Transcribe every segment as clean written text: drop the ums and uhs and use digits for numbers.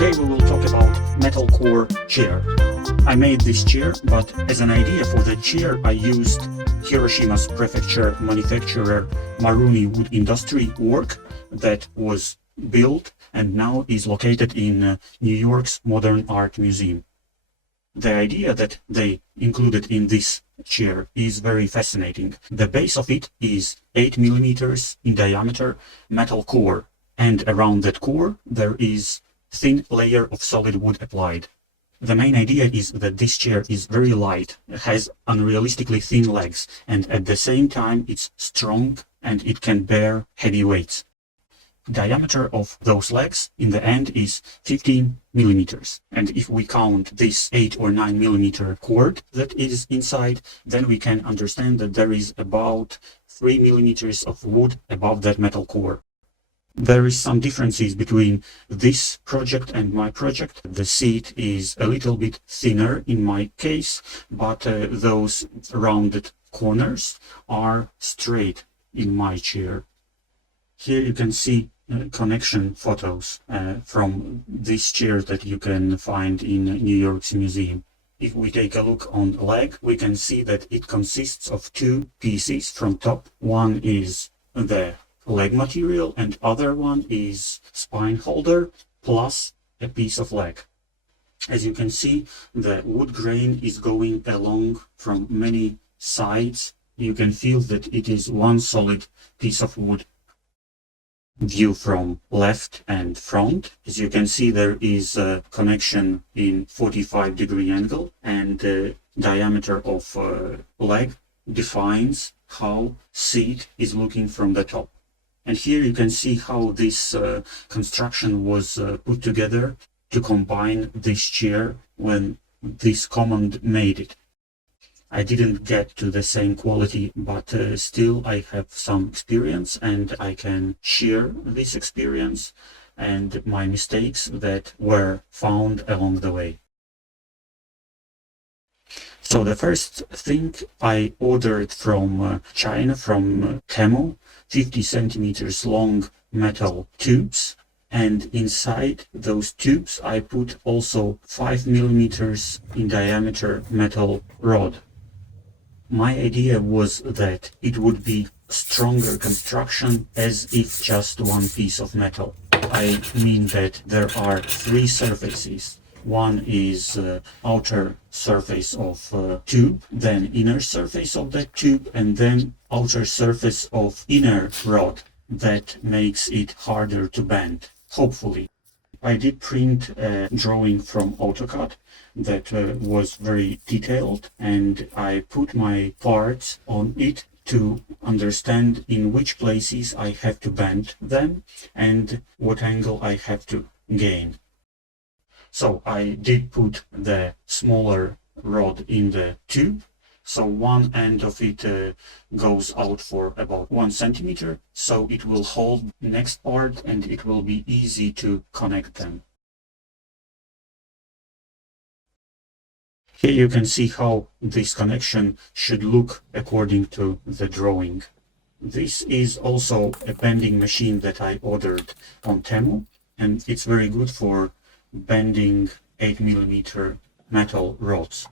Today we will talk about metal core chair. I made this chair, but as an idea for the chair I used Hiroshima's Prefecture manufacturer Maruni Wood Industry work that was built and now is located in New York's Modern Art Museum. The idea that they included in this chair is very fascinating. The base of it is 8 millimeters in diameter metal core, and around that core there is thin layer of solid wood applied. The main idea is that this chair is very light, has unrealistically thin legs, and at the same time it's strong and it can bear heavy weights. Diameter of those legs in the end is 15 millimeters, and if we count this 8 or 9 millimeter cord that is inside, then we can understand that there is about 3 millimeters of wood above that metal core. There is some differences between this project and my project. The seat is a little bit thinner in my case, but those rounded corners are straight in my chair. Here you can see connection photos from this chair that you can find in New York's museum. If we take a look on the leg, we can see that it consists of two pieces from top. One is the leg material and other one is spine holder plus a piece of leg. As you can see, the wood grain is going along from many sides. You can feel that it is one solid piece of wood. View from left and front. As you can see, there is a connection in 45-degree angle, and the diameter of leg defines how seat is looking from the top. And here you can see how this construction was put together to combine this chair when this command made it. I didn't get to the same quality, but still I have some experience and I can share this experience and my mistakes that were found along the way. So the first thing I ordered from China, from Temu, 50 centimeters long metal tubes, and inside those tubes I put also 5 millimeters in diameter metal rod. My idea was that it would be stronger construction as if just one piece of metal. I mean that there are three surfaces. One is outer surface of tube, then inner surface of that tube, and then outer surface of inner rod that makes it harder to bend, hopefully. I did print a drawing from AutoCAD that was very detailed, and I put my parts on it to understand in which places I have to bend them and what angle I have to gain. So I did put the smaller rod in the tube, so one end of it goes out for about 1 centimeter, so it will hold the next part and it will be easy to connect them. Here you can see how this connection should look according to the drawing. This is also a bending machine that I ordered on Temu, and it's very good for bending 8 millimeter metal rods.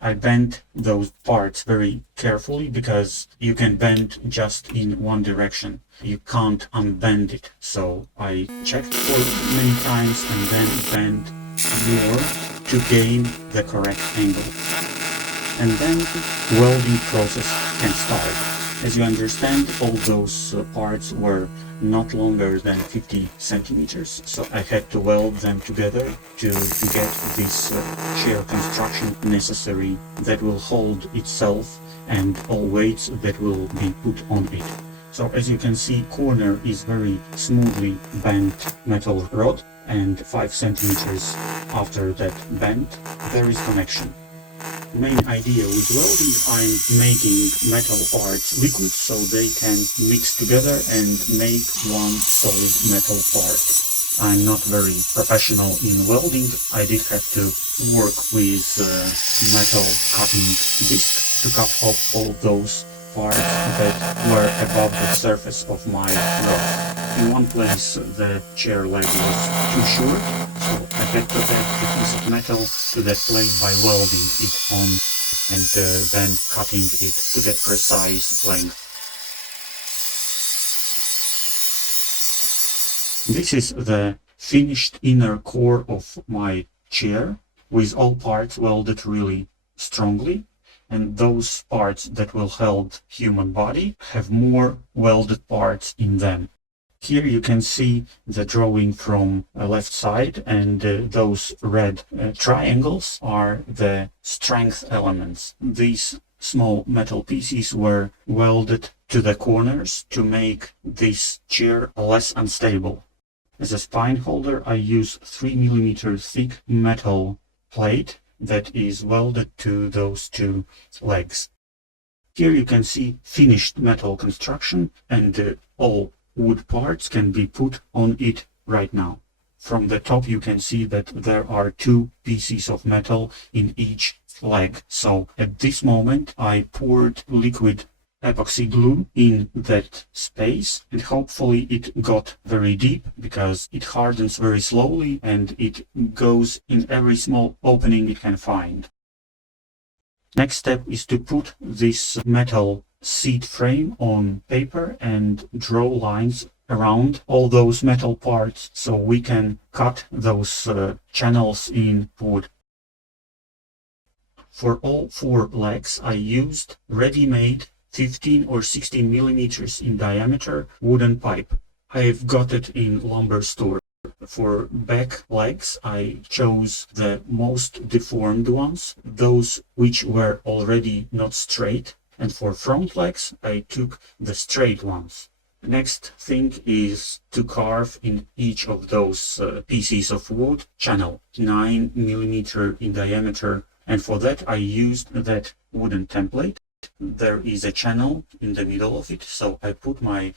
I bent those parts very carefully because you can bend just in one direction. You can't unbend it. So I checked for many times and then bent more to gain the correct angle. And then welding process can start. As you understand, all those parts were not longer than 50 centimeters, so I had to weld them together to get this chair construction necessary that will hold itself and all weights that will be put on it. So as you can see, corner is very smoothly bent metal rod, and 5 centimeters after that bend, there is connection. Main idea with welding, I'm making metal parts liquid so they can mix together and make one solid metal part. I'm not very professional in welding. I did have to work with metal cutting disc to cut off all those parts that were above the surface of my rod. In one place the chair leg was too short, so I had to add a piece of metal to that place by welding it on and then cutting it to get precise length. This is the finished inner core of my chair, with all parts welded really strongly, and those parts that will hold human body have more welded parts in them. Here you can see the drawing from left side, and those red triangles are the strength elements. These small metal pieces were welded to the corners to make this chair less unstable. As a spine holder, I use 3mm thick metal plate that is welded to those two legs. Here you can see finished metal construction, and all wood parts can be put on it right now. From the top you can see that there are two pieces of metal in each leg. So at this moment I poured liquid epoxy glue in that space, and hopefully it got very deep because it hardens very slowly and it goes in every small opening it can find. Next step is to put this metal seat frame on paper and draw lines around all those metal parts so we can cut those channels in wood. For all four legs I used ready-made 15 or 16mm in diameter wooden pipe. I've got it in lumber store. For back legs I chose the most deformed ones, those which were already not straight, and for front legs I took the straight ones. The next thing is to carve in each of those pieces of wood channel, 9mm in diameter, and for that I used that wooden template. There is a channel in the middle of it, so I put my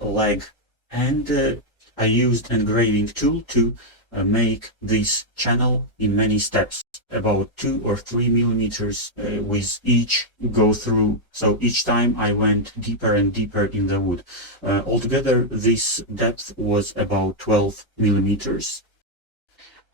leg, and I used engraving tool to make this channel in many steps, about 2 or 3mm with each go through. So each time I went deeper and deeper in the wood. Altogether this depth was about 12mm.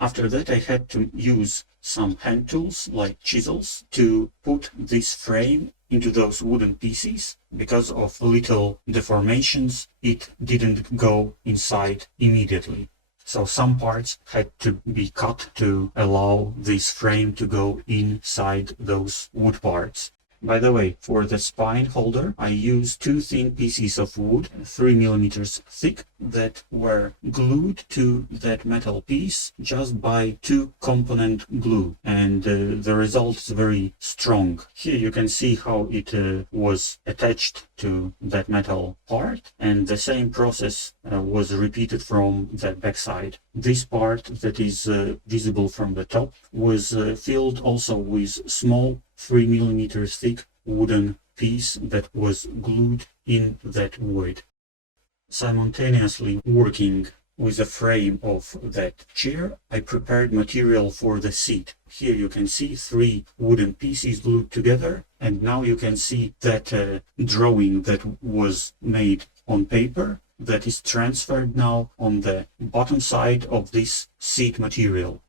After that I had to use some hand tools like chisels to put this frame into those wooden pieces. Because of little deformations it didn't go inside immediately. So some parts had to be cut to allow this frame to go inside those wood parts. By the way, for the spine holder I used two thin pieces of wood, 3mm thick, that were glued to that metal piece just by two component glue, and the result is very strong. Here you can see how it was attached to that metal part, and the same process was repeated from the backside. This part that is visible from the top was filled also with small 3mm thick wooden piece that was glued in that void. Simultaneously working with the frame of that chair, I prepared material for the seat. Here you can see three wooden pieces glued together, and now you can see that drawing that was made on paper that is transferred now on the bottom side of this seat material.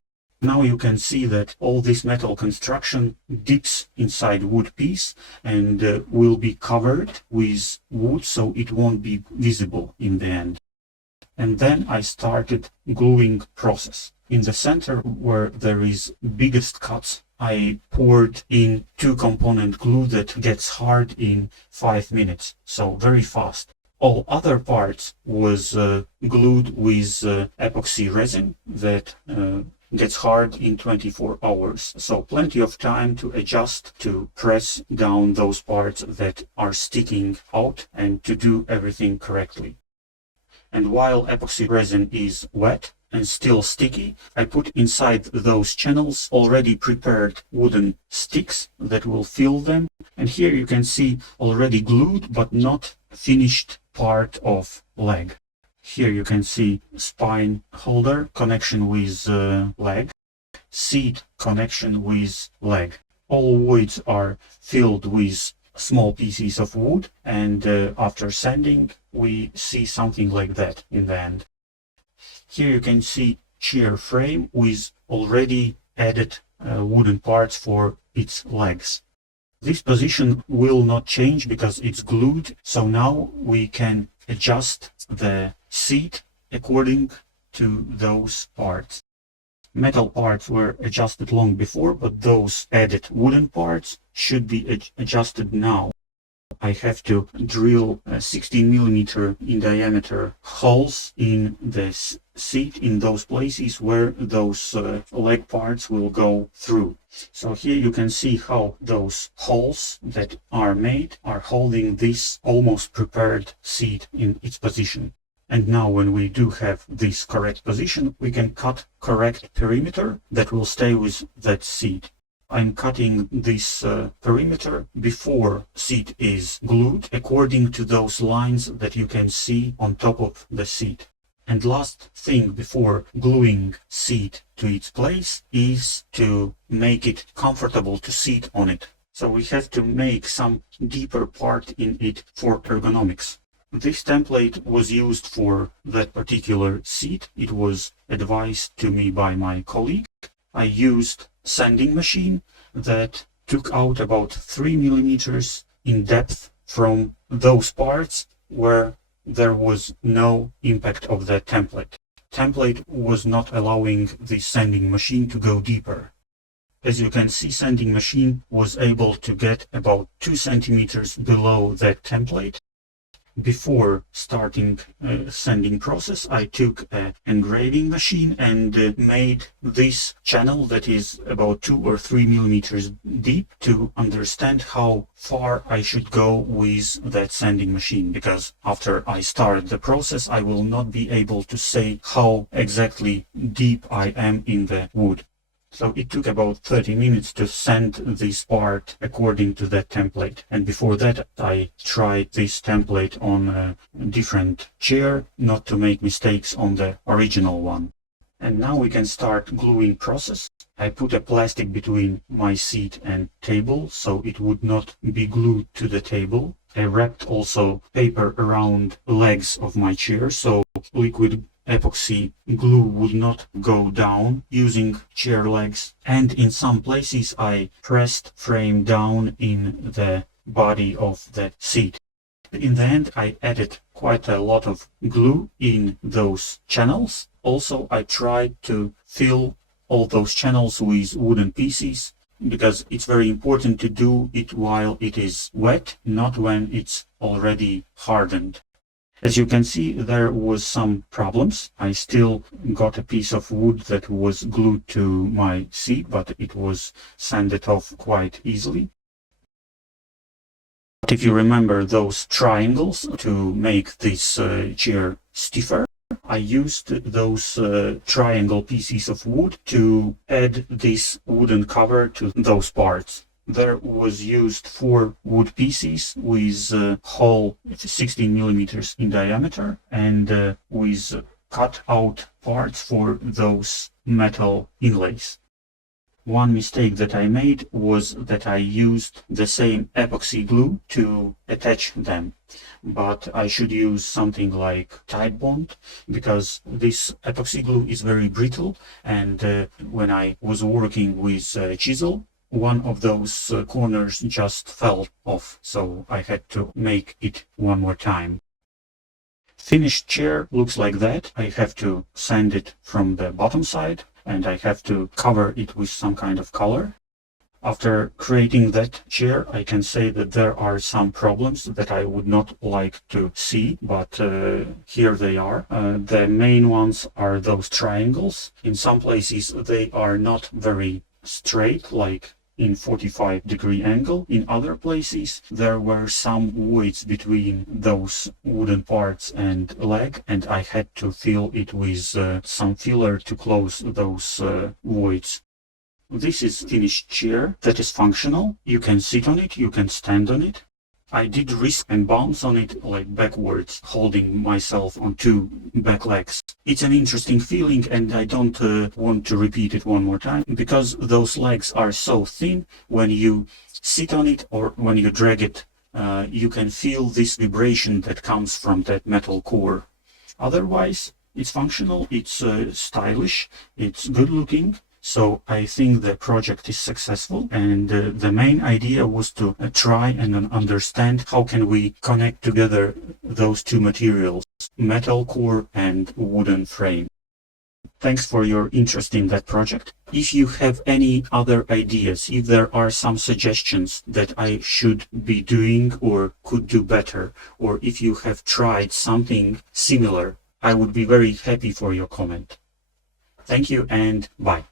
Now you can see that all this metal construction dips inside wood piece and will be covered with wood, so it won't be visible in the end. And then I started gluing process. In the center where there is biggest cuts, I poured in two component glue that gets hard in 5 minutes, so very fast. All other parts was glued with epoxy resin that gets hard in 24 hours. So plenty of time to adjust, to press down those parts that are sticking out, and to do everything correctly. And while epoxy resin is wet and still sticky, I put inside those channels already prepared wooden sticks that will fill them. And here you can see already glued but not finished part of leg. Here you can see spine holder connection with leg, seat connection with leg. All voids are filled with small pieces of wood, and after sanding we see something like that in the end. Here you can see chair frame with already added wooden parts for its legs. This position will not change because it's glued, so now we can adjust the seat according to those parts. Metal parts were adjusted long before, but those added wooden parts should be adjusted now. I have to drill 16 mm in diameter holes in the seat in those places where those leg parts will go through. So here you can see how those holes that are made are holding this almost prepared seat in its position. And now when we do have this correct position, we can cut correct perimeter that will stay with that seat. I'm cutting this perimeter before seat is glued according to those lines that you can see on top of the seat. And last thing before gluing seat to its place is to make it comfortable to sit on it. So we have to make some deeper part in it for ergonomics. This template was used for that particular seat. It was advised to me by my colleague. I used sanding machine that took out about 3 mm in depth from those parts where there was no impact of the template. Template was not allowing the sanding machine to go deeper. As you can see, sanding machine was able to get about 2 cm below that template. Before starting sanding process, I took an engraving machine and made this channel that is about 2 or 3 mm deep to understand how far I should go with that sanding machine, because after I start the process I will not be able to say how exactly deep I am in the wood. So it took about 30 minutes to sand this part according to that template. And before that I tried this template on a different chair, not to make mistakes on the original one. And now we can start gluing process. I put a plastic between my seat and table so it would not be glued to the table. I wrapped also paper around legs of my chair so liquid epoxy glue would not go down using chair legs, and in some places I pressed frame down in the body of the seat. In the end I added quite a lot of glue in those channels. Also I tried to fill all those channels with wooden pieces, because it's very important to do it while it is wet, not when it's already hardened. As you can see, there was some problems. I still got a piece of wood that was glued to my seat, but it was sanded off quite easily. But if you remember those triangles to make this chair stiffer, I used those triangle pieces of wood to add this wooden cover to those parts. There was used 4 wood pieces with hole 16 mm in diameter and with cut out parts for those metal inlays. One mistake that I made was that I used the same epoxy glue to attach them, but I should use something like Tide Bond, because this epoxy glue is very brittle, and when I was working with chisel, one of those corners just fell off, so I had to make it one more time. Finished chair looks like that. I have to sand it from the bottom side and I have to cover it with some kind of color. After creating that chair, I can say that there are some problems that I would not like to see, but here they are. The main ones are those triangles. In some places they are not very straight, like in 45-degree angle. In other places there were some voids between those wooden parts and leg, and I had to fill it with some filler to close those voids. This is finished chair that is functional. You can sit on it, you can stand on it. I did risk and bounce on it like backwards, holding myself on 2 back legs. It's an interesting feeling and I don't want to repeat it one more time, because those legs are so thin. When you sit on it or when you drag it you can feel this vibration that comes from that metal core. Otherwise, it's functional, it's stylish, it's good looking. So I think the project is successful, and the main idea was to try and understand how can we connect together those two materials, metal core and wooden frame. Thanks for your interest in that project. If you have any other ideas, if there are some suggestions that I should be doing or could do better, or if you have tried something similar, I would be very happy for your comment. Thank you and bye.